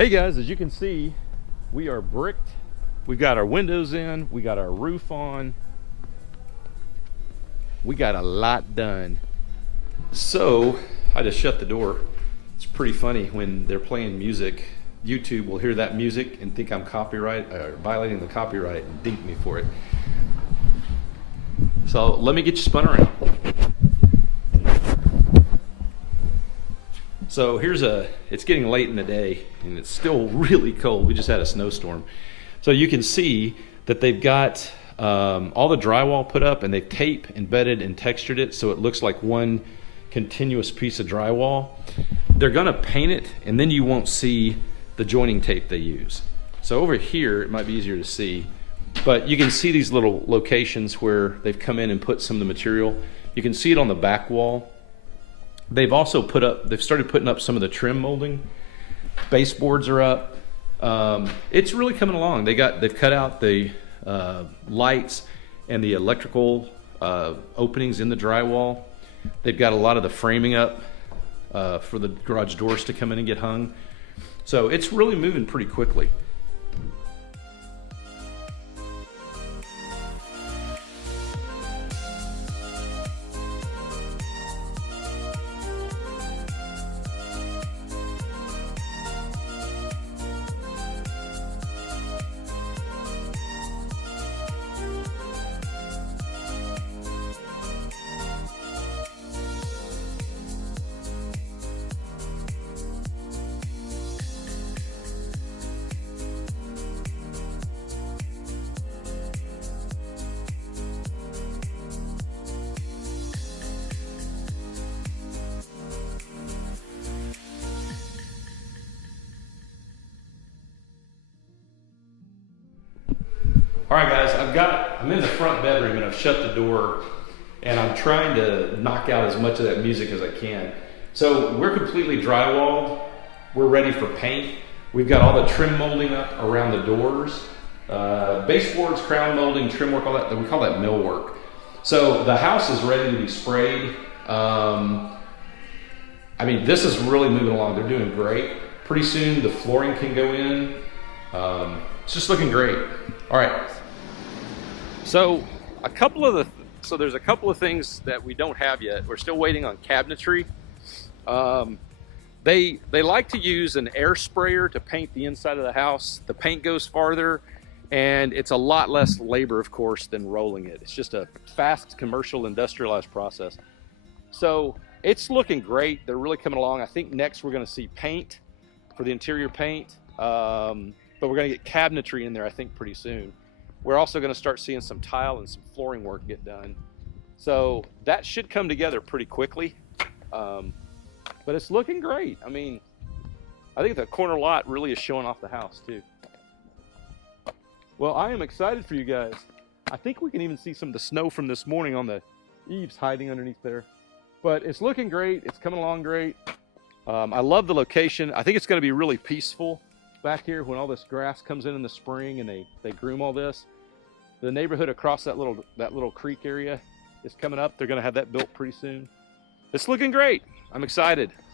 Hey guys, as you can see, we are bricked. We've got our windows in, we got our roof on. We got a lot done. So I just shut the door. It's pretty funny when they're playing music. YouTube will hear that music and think I'm violating the copyright and dink me for it. So let me get you spun around. So it's getting late in the day and it's still really cold. We just had a snowstorm. So you can see that they've got all the drywall put up and they've tape embedded and textured it so it looks like one continuous piece of drywall. They're gonna paint it and then you won't see the joining tape they use. So over here, it might be easier to see, but you can see these little locations where they've come in and put some of the material. You can see it on the back wall. They've also started putting up some of the trim molding. Baseboards are up. It's really coming along. They've cut out the lights and the electrical openings in the drywall. They've got a lot of the framing up for the garage doors to come in and get hung. So it's really moving pretty quickly. All right, guys, I'm in the front bedroom and I've shut the door and I'm trying to knock out as much of that music as I can. So we're completely drywalled. We're ready for paint. We've got all the trim molding up around the doors, baseboards, crown molding, trim work, all that. We call that millwork. So the house is ready to be sprayed. I mean, this is really moving along. They're doing great. Pretty soon the flooring can go in. It's just looking great. All right. So there's a couple of things that we don't have yet. We're still waiting on cabinetry. They like to use an air sprayer to paint the inside of the house. The paint goes farther and it's a lot less labor, of course, than rolling it. It's just a fast commercial industrialized process. So it's looking great. They're really coming along. I think next we're going to see paint for the interior paint. But we're going to get cabinetry in there, I think, pretty soon. We're also going to start seeing some tile and some flooring work get done. So that should come together pretty quickly. But it's looking great. I mean, I think the corner lot really is showing off the house too. Well, I am excited for you guys. I think we can even see some of the snow from this morning on the eaves hiding underneath there. But it's looking great. It's coming along great. I love the location. I think it's going to be really peaceful back here when all this grass comes in the spring and they groom all this. The neighborhood across that little creek area is coming up. They're going to have that built pretty soon. It's looking great. I'm excited.